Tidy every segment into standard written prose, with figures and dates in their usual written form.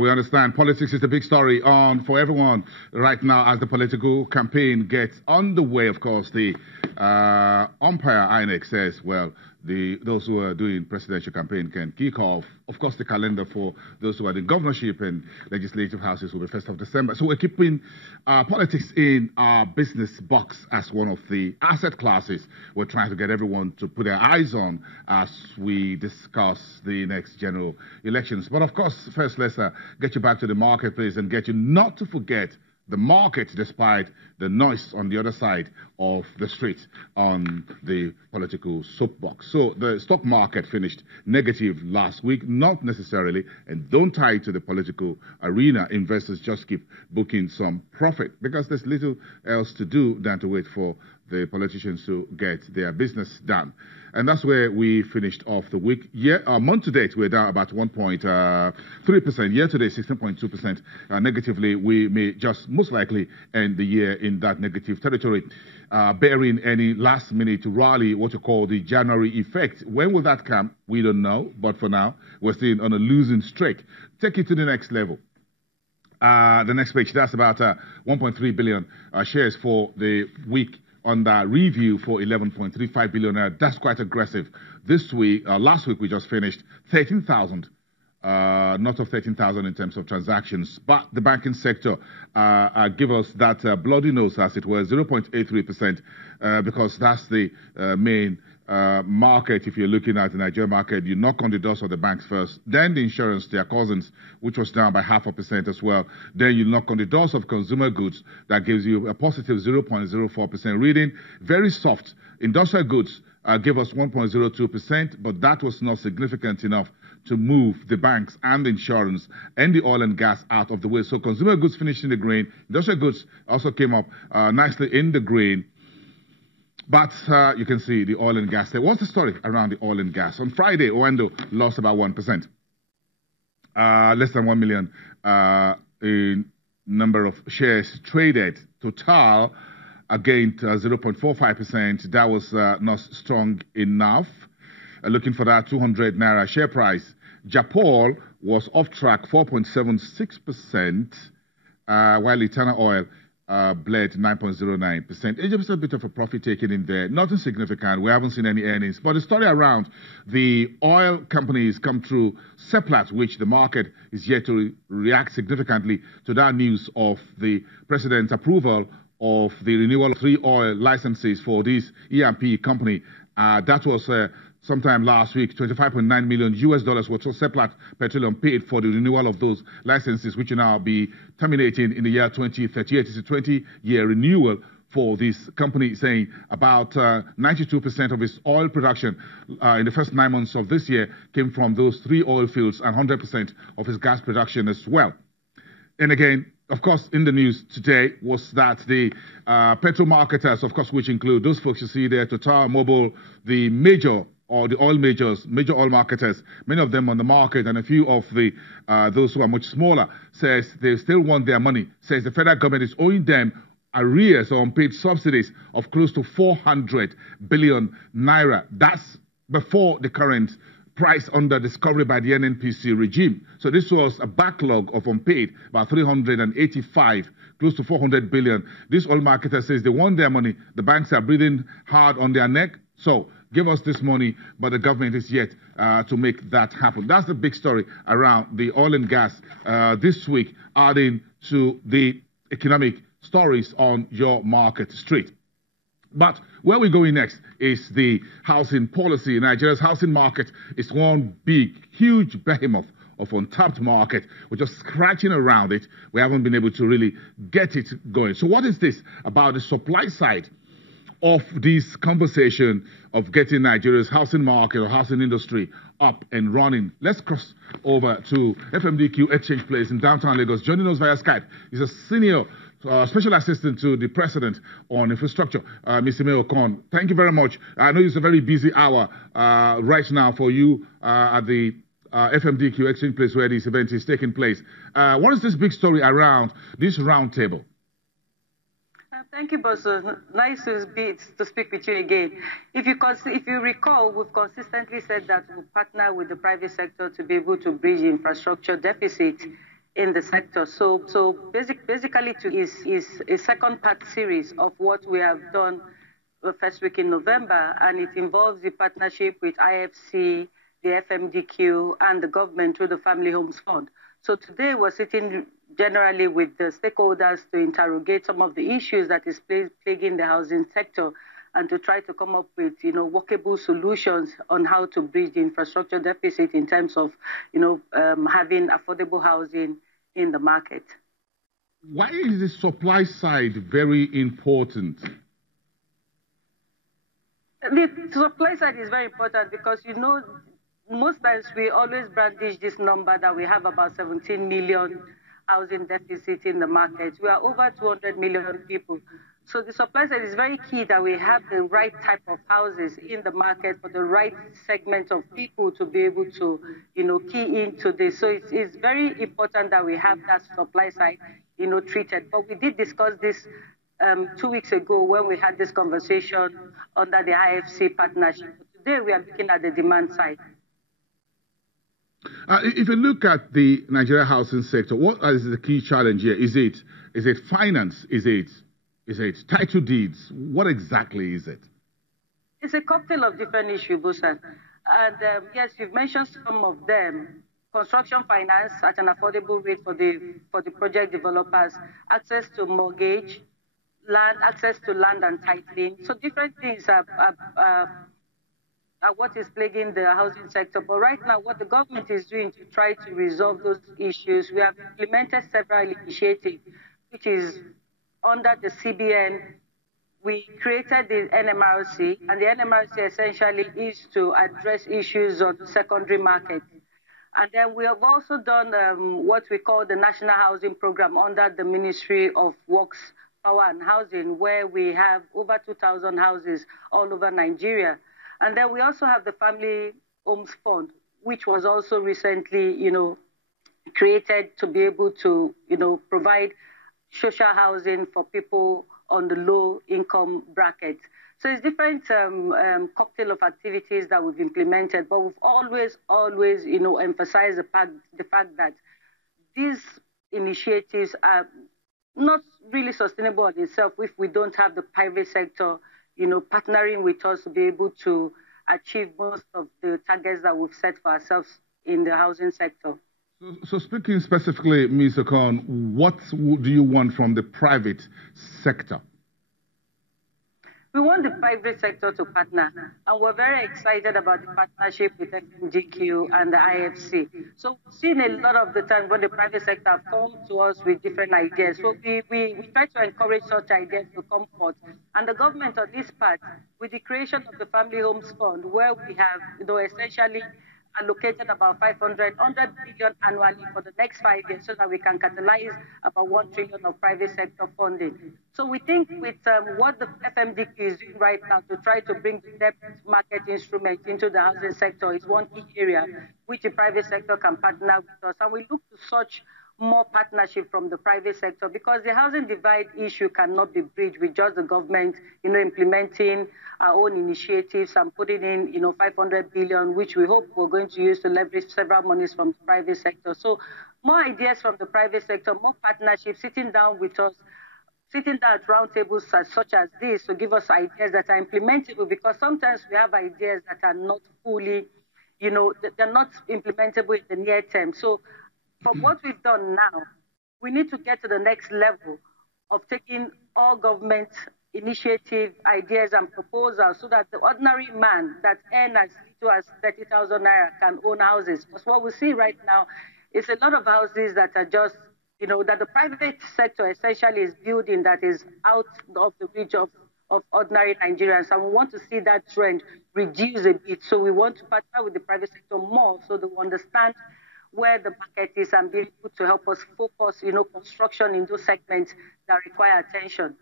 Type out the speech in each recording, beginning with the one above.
We understand politics is the big story on for everyone right now as the political campaign gets underway. Of course, the umpire INEC says, well, those who are doing presidential campaign can kick off. Of course, the calendar for those who are in governorship and legislative houses will be 1st of December. So we're keeping politics in our business box as one of the asset classes we're trying to get everyone to put their eyes on as we discuss the next general elections. But of course, first, let's get you back to the marketplace and get you not to forget the market, despite the noise on the other side of the street on the political soapbox. So the stock market finished negative last week, not necessarily, and don't tie it to the political arena. Investors just keep booking some profit because there's little else to do than to wait for the politicians to get their business done. And that's where we finished off the week. Month to date, we're down about 1.3%. Year to date, 16.2% negatively. We may just most likely end the year in that negative territory, bearing any last minute rally, what you call the January effect. When will that come? We don't know. But for now, we're still on a losing streak. Take it to the next level. The next page, that's about 1.3 billion shares for the week under review for 11.35 billion. That's quite aggressive. This week, last week, we just finished 13,000, not of 13,000 in terms of transactions, but the banking sector give us that bloody nose, as it were, 0.83%, because that's the main market. If you're looking at the Nigerian market, you knock on the doors of the banks first, then the insurance, their cousins, which was down by 0.5% as well. Then you knock on the doors of consumer goods, that gives you a positive 0.04%. Reading, very soft. Industrial goods gave us 1.02%, but that was not significant enough to move the banks and the insurance and the oil and gas out of the way. So consumer goods finished in the green. Industrial goods also came up nicely in the green. But you can see the oil and gas there. What's the story around the oil and gas? On Friday, Owendo lost about 1%. Less than 1 million in number of shares traded. Total gained 0.45%. That was not strong enough. Looking for that 200 naira share price. Japol was off track 4.76%, while Eternal Oil bled 9.09%. It's just a bit of a profit taken in there. Nothing significant. We haven't seen any earnings. But the story around the oil companies come through Seplat, which the market is yet to react significantly to that news of the president's approval of the renewal of 3 oil licenses for this E&P company. That was sometime last week, $25.9 million was what Seplat Petroleum paid for the renewal of those licenses, which will now be terminating in the year 2038. It's a 20-year renewal for this company, saying about 92% of its oil production in the first 9 months of this year came from those 3 oil fields, and 100% of its gas production as well. And again, of course, in the news today was that the petrol marketers, of course, which include those folks you see there, Total, Mobil, the major or the oil majors, major oil marketers, many of them on the market, and a few of the those who are much smaller, says they still want their money, says the federal government is owing them arrears or unpaid subsidies of close to 400 billion naira. That's before the current price under discovery by the NNPC regime. So this was a backlog of unpaid, about 385, close to 400 billion. This oil marketer says they want their money. The banks are breathing hard on their neck. So give us this money, but the government is yet to make that happen. That's the big story around the oil and gas this week, adding to the economic stories on your market street. But where we're going next is the housing policy. Nigeria's housing market is one big, huge behemoth of untapped market. We're just scratching around it. We haven't been able to really get it going. So what is this about the supply side of this conversation of getting Nigeria's housing market or housing industry up and running? Let's cross over to FMDQ Exchange Place in downtown Lagos. Joining us via Skype is a senior special assistant to the president on infrastructure, Mr. Mayor Khan. Thank you very much. I know it's a very busy hour right now for you at the FMDQ Exchange Place where this event is taking place. What is this big story around this roundtable? Thank you, Bosso. Nice to speak with you again. If you recall, we've consistently said that we'll partner with the private sector to be able to bridge infrastructure deficit in the sector. So basically is a second part series of what we have done the first week in November, and it involves the partnership with IFC, the FMDQ, and the government through the Family Homes Fund. So today we're sitting generally with the stakeholders to interrogate some of the issues that is plaguing the housing sector, and to try to come up with, workable solutions on how to bridge the infrastructure deficit in terms of, having affordable housing in the market. Why is the supply side very important? The supply side is very important because, most times we always brandish this number that we have about 17 million housing deficit in the market. We are over 200 million people. So the supply side is very key that we have the right type of houses in the market for the right segment of people to be able to, key into this. So it's very important that we have that supply side, treated. But we did discuss this 2 weeks ago when we had this conversation under the IFC partnership. Today we are looking at the demand side. If you look at the Nigeria housing sector, what is the key challenge here? Is it finance? Is it title deeds? What exactly is it? It's a cocktail of different issues, Busan. And yes, you've mentioned some of them. Construction finance at an affordable rate for the project developers, access to mortgage, access to land and titling. So different things are what is plaguing the housing sector. But right now, what the government is doing to try to resolve those issues, we have implemented several initiatives, which is under the CBN. We created the NMRC, and the NMRC essentially is to address issues on the secondary market. And then we have also done what we call the National Housing Program under the Ministry of Works, Power and Housing, where we have over 2,000 houses all over Nigeria. And then we also have the Family Homes Fund, which was also recently, created to be able to, provide social housing for people on the low income bracket. So it's different cocktail of activities that we've implemented, but we've always, emphasized the fact that these initiatives are not really sustainable in itself if we don't have the private sector, partnering with us to be able to achieve most of the targets that we've set for ourselves in the housing sector. So speaking specifically, Ms. Okon, what do you want from the private sector? We want the private sector to partner, and we're very excited about the partnership with FMDQ and the IFC. So we've seen a lot of the time when the private sector have come to us with different ideas. So we try to encourage such ideas to come forth. And the government on this part, with the creation of the Family Homes Fund, where we have, essentially allocated about 100 billion annually for the next 5 years so that we can catalyze about 1 trillion of private sector funding. So we think with what the FMDQ is doing right now to try to bring the debt market instrument into the housing sector is one key area which the private sector can partner with us. And we look to such more partnership from the private sector, because the housing divide issue cannot be bridged with just the government, implementing our own initiatives and putting in, 500 billion, which we hope we're going to use to leverage several monies from the private sector. So more ideas from the private sector, more partnerships, sitting down with us, sitting down at round tables such as this to give us ideas that are implementable, because sometimes we have ideas that are not fully, they're not implementable in the near term. So from what we've done now, we need to get to the next level of taking all government initiative, ideas, and proposals so that the ordinary man that earns as little as 30,000 naira can own houses. Because what we see right now is a lot of houses that are just, that the private sector essentially is building that is out of the reach of ordinary Nigerians. And we want to see that trend reduce a bit. So we want to partner with the private sector more so they will understand where the market is and be able to help us focus, construction in those segments that require attention.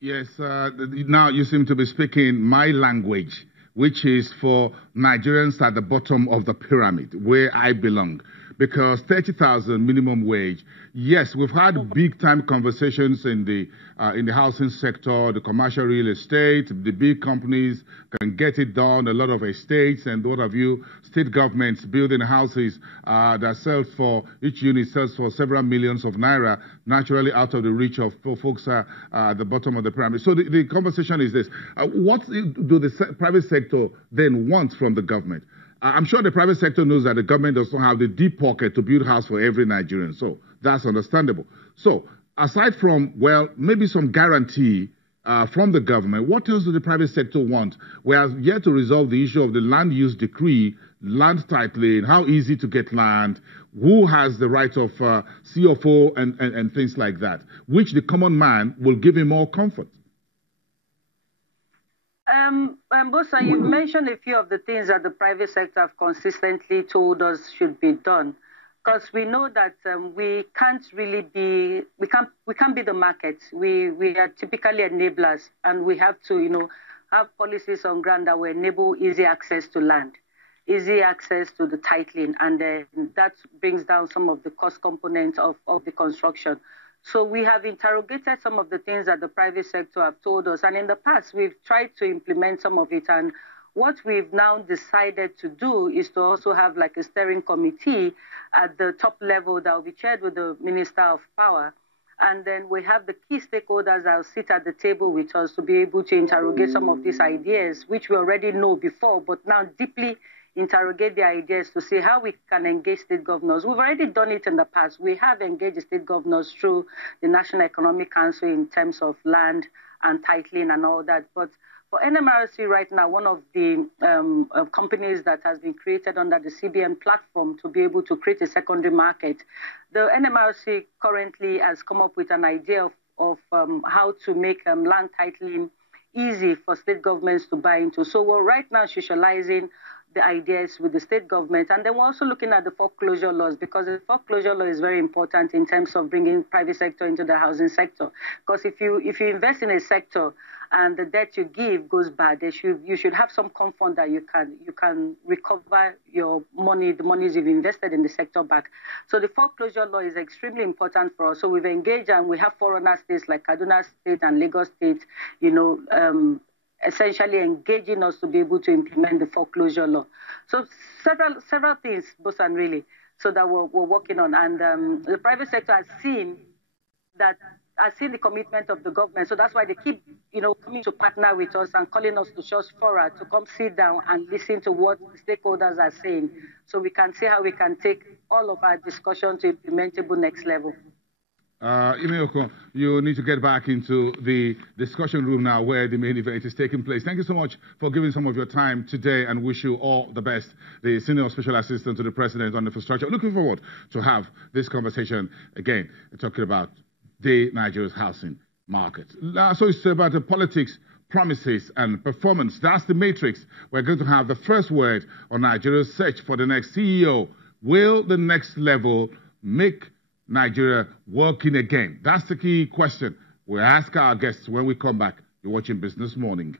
Yes, now you seem to be speaking my language, which is for Nigerians at the bottom of the pyramid, where I belong. because 30,000 minimum wage. Yes, we've had big-time conversations in the housing sector, the commercial real estate. The big companies can get it done. A lot of estates and what have you. State governments building houses that sells for, each unit sells for several millions of naira, naturally out of the reach of folks at the bottom of the pyramid. So the conversation is this: what do the private sector then want from the government? I'm sure the private sector knows that the government does not have the deep pocket to build a house for every Nigerian, so that's understandable. So aside from, well, maybe some guarantee from the government, what else do the private sector want? We are yet to resolve the issue of the land use decree, land titling, how easy to get land, who has the right of CFO and things like that, which the common man will give him more comfort. Bosa, you've mentioned a few of the things that the private sector have consistently told us should be done, because we know that we can't be the market. We are typically enablers, and we have to, have policies on ground that will enable easy access to land, easy access to the titling, and that brings down some of the cost components of the construction. So we have interrogated some of the things that the private sector have told us. And in the past, we've tried to implement some of it. And what we've now decided to do is to also have like a steering committee at the top level that will be chaired with the Minister of Power. And then we have the key stakeholders that will sit at the table with us to be able to interrogate some of these ideas, which we already know before, but now deeply interrogate the ideas to see how we can engage state governors. We've already done it in the past. We have engaged state governors through the National Economic Council in terms of land and titling and all that. But for NMRC right now, one of the companies that has been created under the CBN platform to be able to create a secondary market, the NMRC currently has come up with an idea of how to make land titling easy for state governments to buy into. So we're right now socializing the ideas with the state government. And then we're also looking at the foreclosure laws, because the foreclosure law is very important in terms of bringing private sector into the housing sector. Because if you invest in a sector and the debt you give goes bad, you should have some comfort that you can recover your money, the monies you've invested in the sector back. So the foreclosure law is extremely important for us. So we've engaged, and we have forerunner states like Kaduna State and Lagos State, essentially engaging us to be able to implement the foreclosure law. So several things, Bosan, really, so that we're working on. And the private sector has seen the commitment of the government. So that's why they keep, coming to partner with us and calling us to Church Fora to come sit down and listen to what the stakeholders are saying, so we can see how we can take all of our discussion to implementable next level. Imeoko, you need to get back into the discussion room now where the main event is taking place. Thank you so much for giving some of your time today, and wish you all the best. The Senior Special Assistant to the President on Infrastructure. Looking forward to have this conversation again, talking about Nigeria's housing market. So it's about the politics, promises, and performance. That's the matrix. We're going to have the first word on Nigeria's search for the next CEO. Will the next level make Nigeria working again? That's the key question we ask our guests when we come back. You're watching Business Morning.